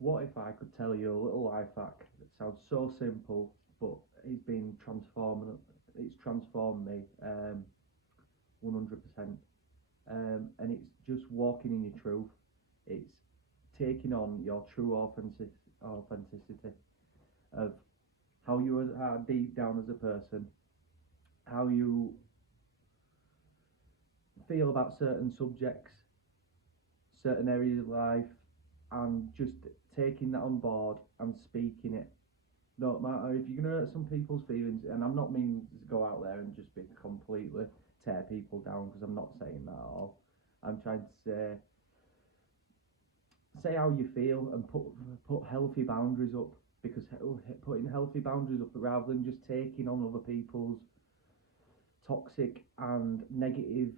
What if I could tell you a little life hack that sounds so simple, but it's been transforming. It's transformed me 100%. And it's just walking in your truth. It's taking on your true authenticity of how you are deep down as a person, how you feel about certain subjects, certain areas of life, and just taking that on board and speaking it. No matter if you're gonna hurt some people's feelings, and I'm not meaning to go out there and just be completely tear people down because I'm not saying that at all. I'm trying to say how you feel and put healthy boundaries up, because putting healthy boundaries up rather than just taking on other people's toxic and negative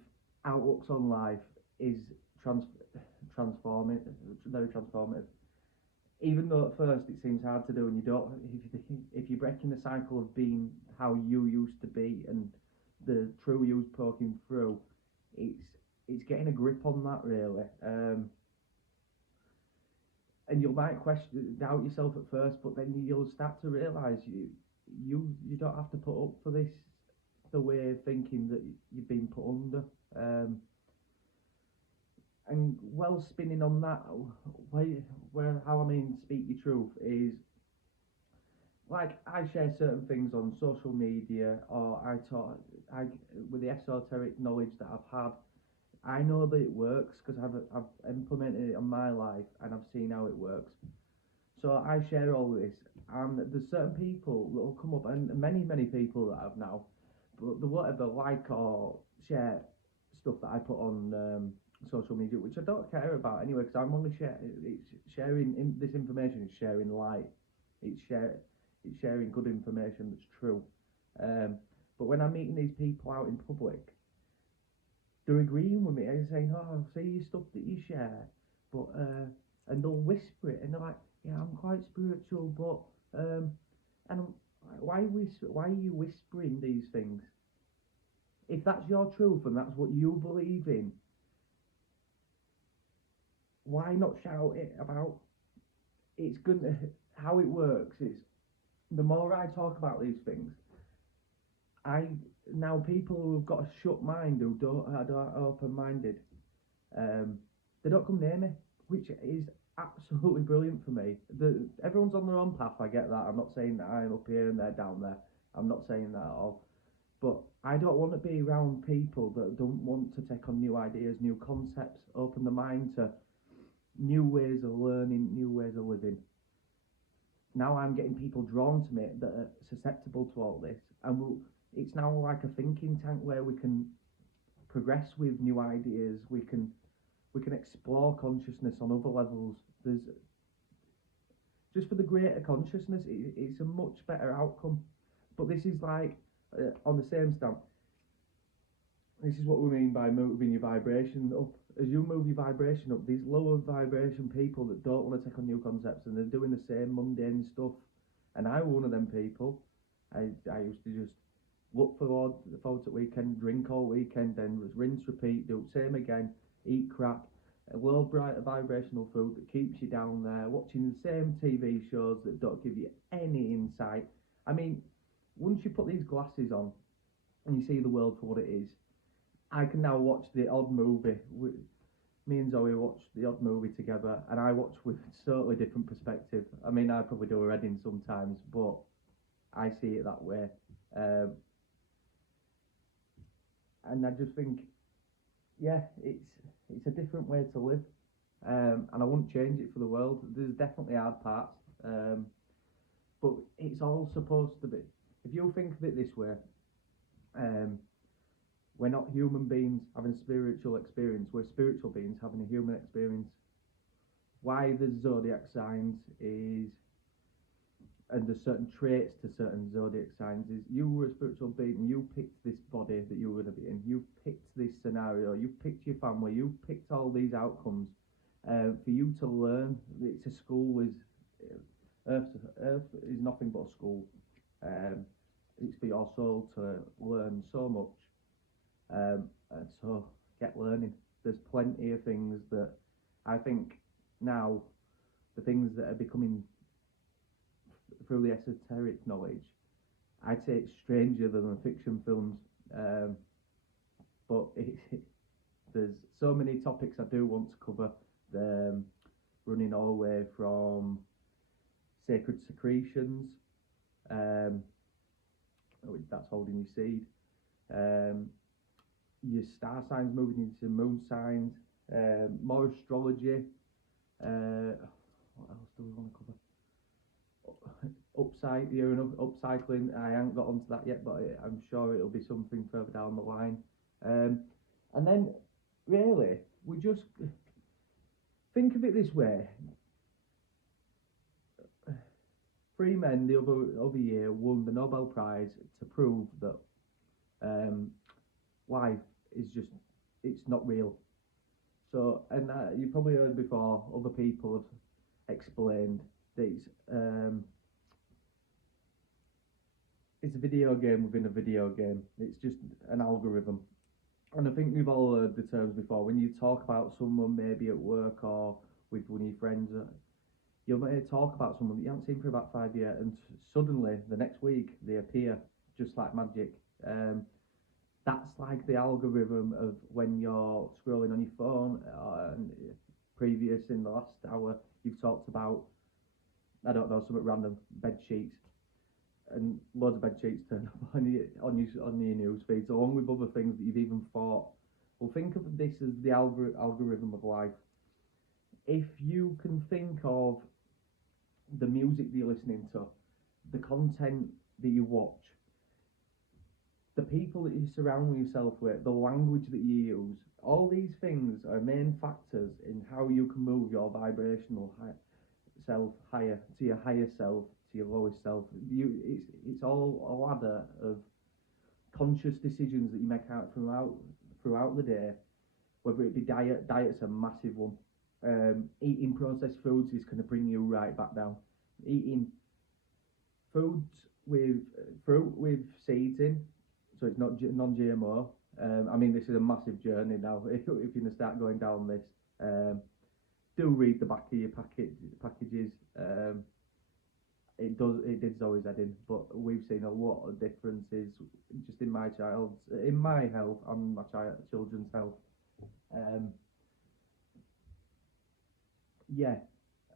outlooks on life is trans- transforming, very transformative. Even though at first it seems hard to do, and you don't, if you're breaking the cycle of being how you used to be and the true you's poking through, it's it's getting a grip on that really. And you might question, doubt yourself at first, but then you'll start to realise you don't have to put up for this, the way of thinking that you've been put under. And well, spinning on that, where how I mean speak your truth is, like, I share certain things on social media, or I with the esoteric knowledge that I've had. I know that it works because I've implemented it on my life and I've seen how it works. So I share all this, and there's certain people that will come up, and many people that I've now, but the whatever like or share stuff that I put on social media, which I don't care about anyway, because I'm only sharing this information is sharing light. It's share it's sharing good information that's true. Um, but when I'm meeting these people out in public, they're agreeing with me and saying, "Oh, I see your stuff that you share," but and they'll whisper it, and they're like, "Yeah, I'm quite spiritual, but and I'm like, why are you whispering these things? If that's your truth and that's what you believe in, why not shout it about? It's gonna How it works is, the more I talk about these things, I now people who've got a shut mind, who don't are open minded, um, they don't come near me, which is absolutely brilliant for me. Everyone's on their own path. I get that. I'm not saying that I'm up here and they're down there. I'm not saying that at all. But I don't want to be around people that don't want to take on new ideas, new concepts, open the mind to new ways of learning, new ways of living. Now I'm getting people drawn to me that are susceptible to all this, and it's now like a thinking tank where we can progress with new ideas. We can explore consciousness on other levels. There's just for the greater consciousness, it's a much better outcome. But this is like, on the same stamp, this is what we mean by moving your vibration up. As you move your vibration up, these lower vibration people that don't want to take on new concepts and they're doing the same mundane stuff, and I were one of them people. I used to just look forward to weekend, drink all weekend, then rinse, repeat, do the same again, eat crap, a low bright vibrational food that keeps you down there, watching the same TV shows that don't give you any insight. I mean, once you put these glasses on and you see the world for what it is, I can now watch the odd movie. Me and Zoe watch the odd movie together, and I watch with totally different perspective. I mean, I probably do a reading sometimes, but I see it that way. Um, and I just think, yeah, it's a different way to live, and I wouldn't change it for the world. There's definitely hard parts, but it's all supposed to be. If you think of it this way, um, we're not human beings having a spiritual experience. We're spiritual beings having a human experience. Why the zodiac signs is, and there's certain traits to certain zodiac signs, is you were a spiritual being. You picked this body that you were going to be in. You picked this scenario. You picked your family. You picked all these outcomes for you to learn. It's a school. Earth is nothing but a school. Um, it's for your soul to learn so much. And so get learning. There's plenty of things that I think now the things that are becoming through the esoteric knowledge, I'd say it's stranger than the fiction films. But there's so many topics I do want to cover. Running all the way from sacred secretions, that's holding your seed, your star signs moving into moon signs, more astrology. What else do we want to cover? Upcycling. I haven't got onto that yet, but I'm sure it'll be something further down the line. And then, really, we just think of it this way. 3 men the other year won the Nobel Prize to prove that life is just, it's not real. So, and you probably heard before, other people have explained that it's a video game within a video game. It's just an algorithm. And I think we've all heard the terms before. When you talk about someone maybe at work or with one of your friends, you may talk about someone that you haven't seen for about 5 years, and suddenly the next week they appear just like magic. That's like the algorithm of when you're scrolling on your phone. And previous in the last hour, you've talked about, I don't know, something random, bed sheets, and loads of bed sheets turn up on your news feeds, along with other things that you've even thought. Well, think of this as the algorithm of life. If you can think of the music that you're listening to, the content that you watch, the people that you surround yourself with, the language that you use, all these things are main factors in how you can move your vibrational self higher, to your higher self, to your lowest self. It's all a ladder of conscious decisions that you make out throughout the day. Whether it be diet's a massive one. Eating processed foods is going to bring you right back down. Eating foods with fruit with seeds in, so it's not non-GMO. I mean, this is a massive journey now. If you're going to start going down this, do read the back of your packages. It did Zoe's head in, but we've seen a lot of differences just in my health and my children's health. Yeah,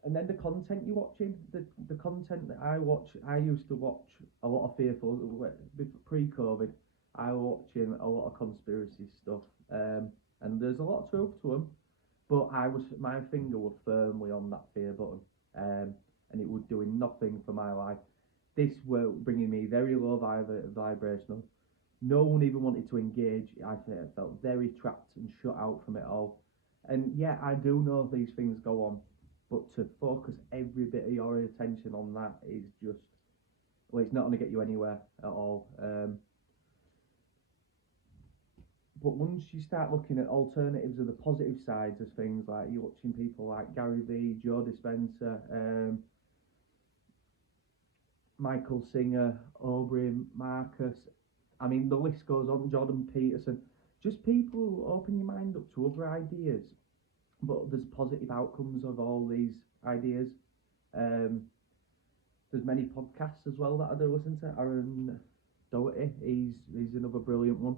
and then the content you're watching, the content that I watch, I used to watch a lot of fearful, pre-COVID, I was watching a lot of conspiracy stuff, and there's a lot of truth to them, but my finger was firmly on that fear button, and it was doing nothing for my life. This were bringing me very low vibrational. No one even wanted to engage. I felt very trapped and shut out from it all. And yeah, I do know these things go on, but to focus every bit of your attention on that is just, well, it's not going to get you anywhere at all. But once you start looking at alternatives of the positive sides of things, like you're watching people like Gary Vee, Joe Dispenza, Michael Singer, Aubrey Marcus, I mean, the list goes on, Jordan Peterson, just people open your mind up to other ideas, but there's positive outcomes of all these ideas. There's many podcasts as well that I do listen to. Aaron Doherty, he's another brilliant one.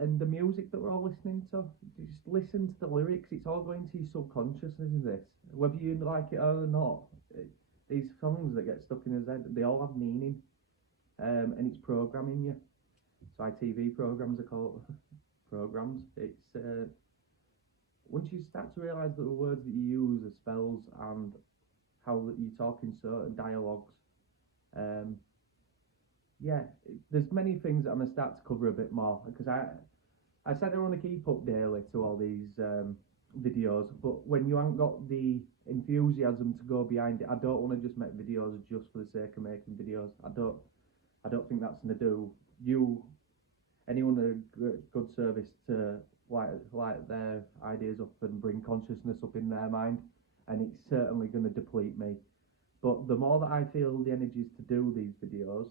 And the music that we're all listening to, just listen to the lyrics. It's all going to your subconsciousness, isn't it? Whether you like it or not, these songs that get stuck in his head, they all have meaning, and it's programming you. So ITV programs are called programs. It's once you start to realise that the words that you use are spells and how that you talk in certain dialogues, there's many things that I'm going to start to cover a bit more, because I said I want to keep up daily to all these videos, but when you haven't got the enthusiasm to go behind it, I don't want to just make videos just for the sake of making videos. I don't think that's going to do anyone a good service to light their ideas up and bring consciousness up in their mind, and it's certainly going to deplete me. But the more that I feel the energies to do these videos,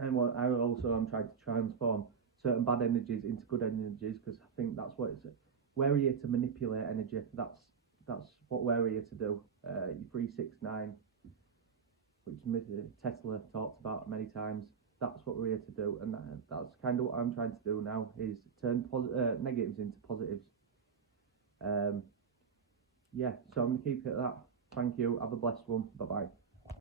and what I'm trying to transform certain bad energies into good energies, because I think that's what we're here to manipulate energy. That's what we're here to do. Your 369, which Tesla talked about many times. That's what we're here to do, and that's kind of what I'm trying to do now, is turn negatives into positives. Yeah, so I'm going to keep it at that. Thank you. Have a blessed one. Bye-bye.